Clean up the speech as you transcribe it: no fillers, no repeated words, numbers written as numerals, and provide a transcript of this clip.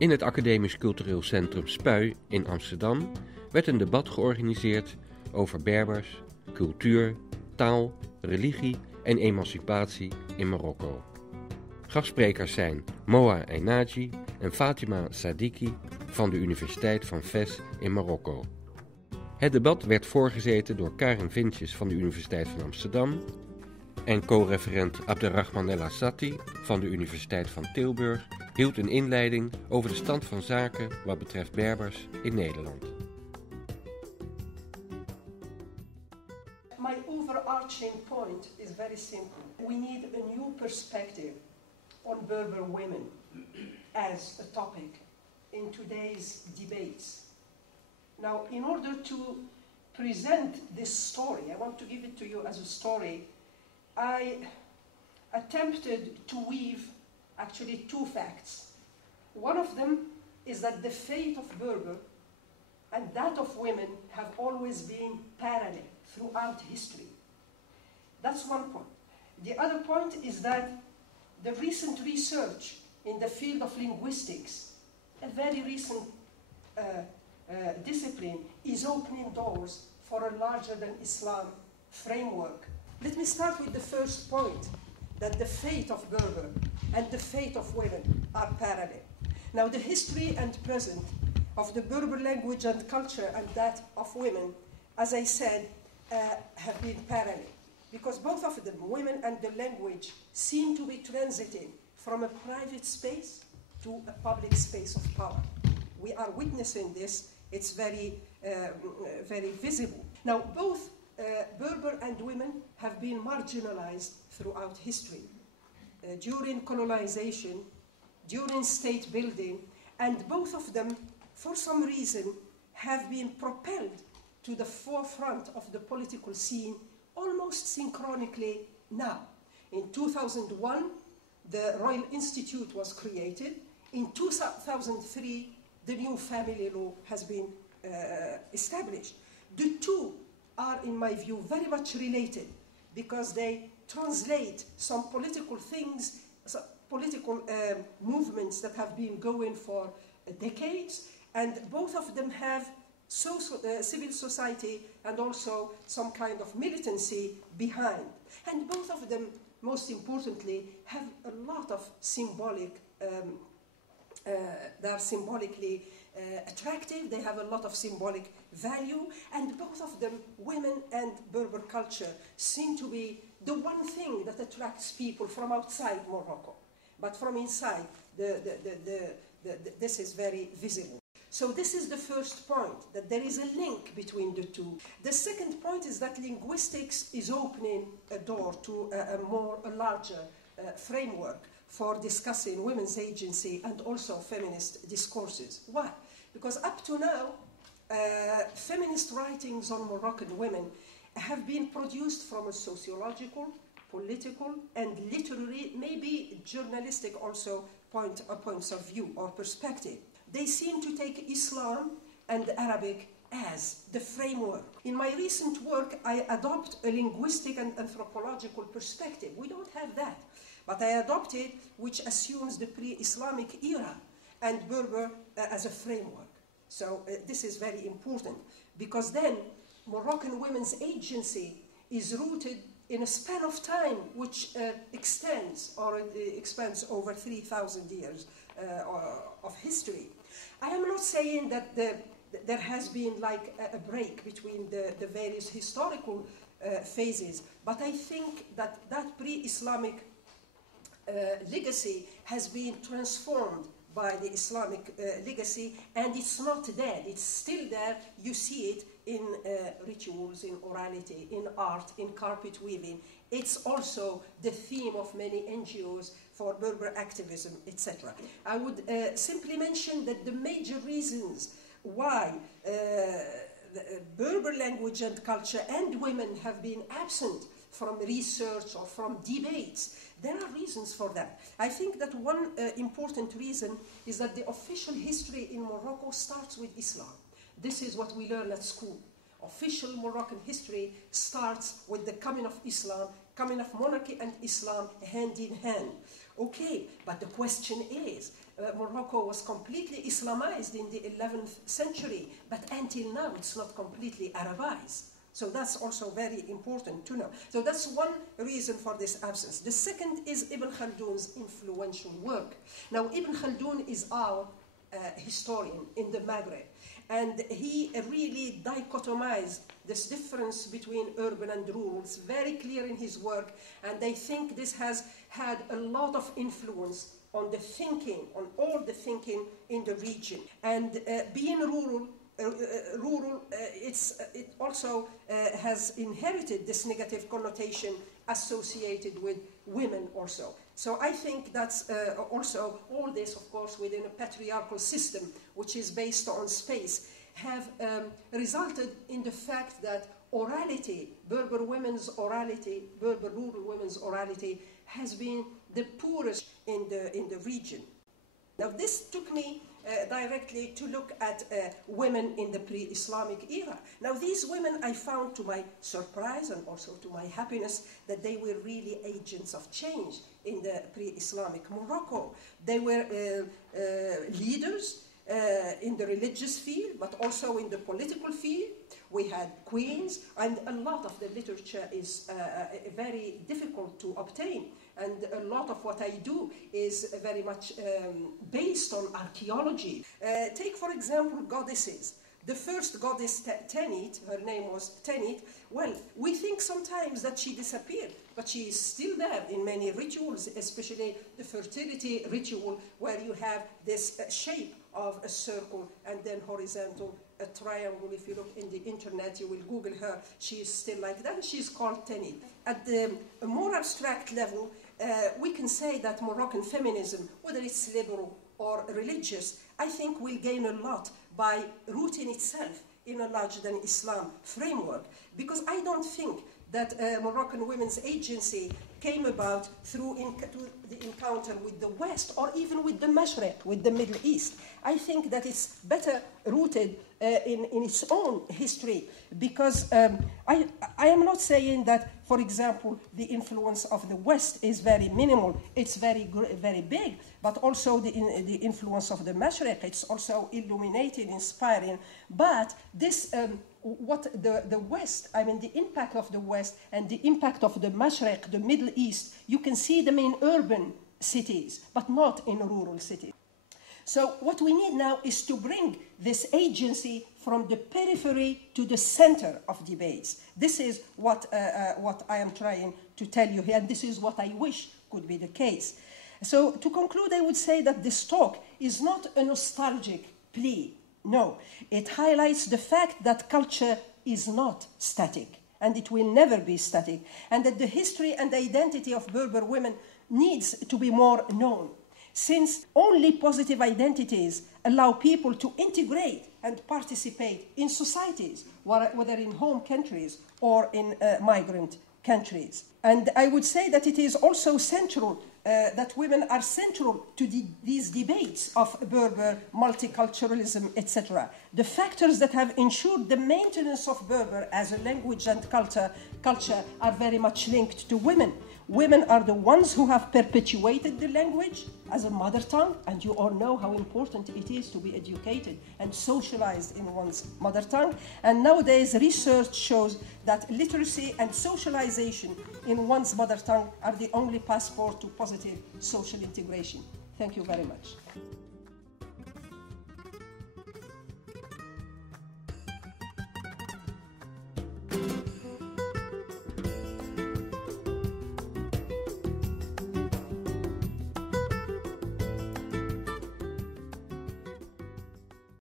In het Academisch Cultureel Centrum Spui in Amsterdam werd een debat georganiseerd over Berbers, cultuur, taal, religie en emancipatie in Marokko. Gastsprekers zijn Moa Einaji en Fatima Sadiki van de Universiteit van Fes in Marokko. Het debat werd voorgezeten door Karen Vintjes van de Universiteit van Amsterdam en co-referent Abderrahman El Assati van de Universiteit van Tilburg hield een inleiding over de stand van zaken wat betreft Berbers in Nederland. My overarching point is very simple. We need a new perspective on Berber women as a topic in today's debates. Now, in order to present this story, I want to give it to you as a story, I attempted to weave actually two facts. One of them is that the fate of Berber and that of women have always been parallel throughout history. That's one point. The other point is that the recent research in the field of linguistics, a very recent discipline, is opening doors for a larger than Islam framework. Let me start with the first point, that the fate of Berber and the fate of women are parallel. Now, the history and present of the Berber language and culture and that of women, as I said, have been parallel, because both of them, women and the language, seem to be transiting from a private space to a public space of power. We are witnessing this. It's very visible. Now, both Berber and women have been marginalized throughout history, during colonization, during state building, and both of them, for some reason, have been propelled to the forefront of the political scene almost synchronically now. In 2001, the Royal Institute was created. In 2003, the new family law has been established. The two are, in my view, very much related because they translate some political things, some political movements that have been going for decades, and both of them have civil society and also some kind of militancy behind. And both of them, most importantly, have a lot of symbolic, they are symbolically attractive, they have a lot of symbolic value, and both of them, women and Berber culture, seem to be the one thing that attracts people from outside Morocco. But from inside, this is very visible. So this is the first point, that there is a link between the two. The second point is that linguistics is opening a door to a larger framework for discussing women's agency and also feminist discourses. Why? Because up to now, feminist writings on Moroccan women have been produced from a sociological, political, and literary, maybe journalistic also points of view or perspective. They seem to take Islam and Arabic as the framework. In my recent work, I adopt a linguistic and anthropological perspective. We don't have that. But I adopt it, which assumes the pre-Islamic era and Berber as a framework. So this is very important, because then Moroccan women's agency is rooted in a span of time which expands over 3,000 years of history. I am not saying that there has been like a break between the various historical phases, but I think that pre-Islamic legacy has been transformed by the Islamic legacy, and it's not dead, it's still there. You see it in rituals, in orality, in art, in carpet weaving. It's also the theme of many NGOs for Berber activism, etc. I would simply mention that the major reasons why Berber language and culture and women have been absent from research or from debates, there are reasons for that. I think that one important reason is that the official history in Morocco starts with Islam. This is what we learn at school. Official Moroccan history starts with the coming of Islam, coming of monarchy and Islam hand in hand. Okay, but the question is, Morocco was completely Islamized in the 11th century, but until now it's not completely Arabized. So that's also very important to know. So that's one reason for this absence. The second is Ibn Khaldun's influential work. Now, Ibn Khaldun is our historian in the Maghreb, and he really dichotomized this difference between urban and rural. It's very clear in his work, and I think this has had a lot of influence on the thinking, on all the thinking in the region. And being rural, it also has inherited this negative connotation associated with women also. So I think that's also all this, of course, within a patriarchal system, which is based on space, have resulted in the fact that orality, Berber women's orality, Berber rural women's orality, has been the poorest in the region. Now this took me directly to look at women in the pre-Islamic era. Now these women, I found to my surprise and also to my happiness that they were really agents of change in the pre-Islamic Morocco. They were leaders in the religious field, but also in the political field. We had queens, and a lot of the literature is very difficult to obtain. And a lot of what I do is very much based on archaeology. Take, for example, goddesses. The first goddess, Tanit, her name was Tanit. Well, we think sometimes that she disappeared, but she is still there in many rituals, especially the fertility ritual, where you have this shape of a circle and then horizontal, a triangle. If you look in the internet, you will Google her. She is still like that. She is called Tanit. At the more abstract level, we can say that Moroccan feminism, whether it's liberal or religious, I think will gain a lot by rooting itself in a larger than Islam framework. Because I don't think that Moroccan women's agency came about through the encounter with the West or even with the Mashriq, with the Middle East. I think that it's better rooted in its own history, because I am not saying that, for example, the influence of the West is very minimal. It's very big, but also the influence of the Mashriq, it's also illuminating, inspiring. But this, what the West, I mean the impact of the West and the impact of the Mashriq, the Middle East, you can see them in urban cities, but not in rural cities. So what we need now is to bring this agency from the periphery to the center of debates. This is what I am trying to tell you here, and this is what I wish could be the case. So to conclude, I would say that this talk is not a nostalgic plea. No, it highlights the fact that culture is not static, and it will never be static, and that the history and identity of Berber women needs to be more known, since only positive identities allow people to integrate and participate in societies, whether in home countries or in migrant countries. And I would say that it is also central, that women are central to these debates of Berber multiculturalism, etc. The factors that have ensured the maintenance of Berber as a language and culture are very much linked to women. Women are the ones who have perpetuated the language as a mother tongue, and you all know how important it is to be educated and socialized in one's mother tongue. And nowadays, research shows that literacy and socialization in one's mother tongue are the only passport to positive social integration. Thank you very much.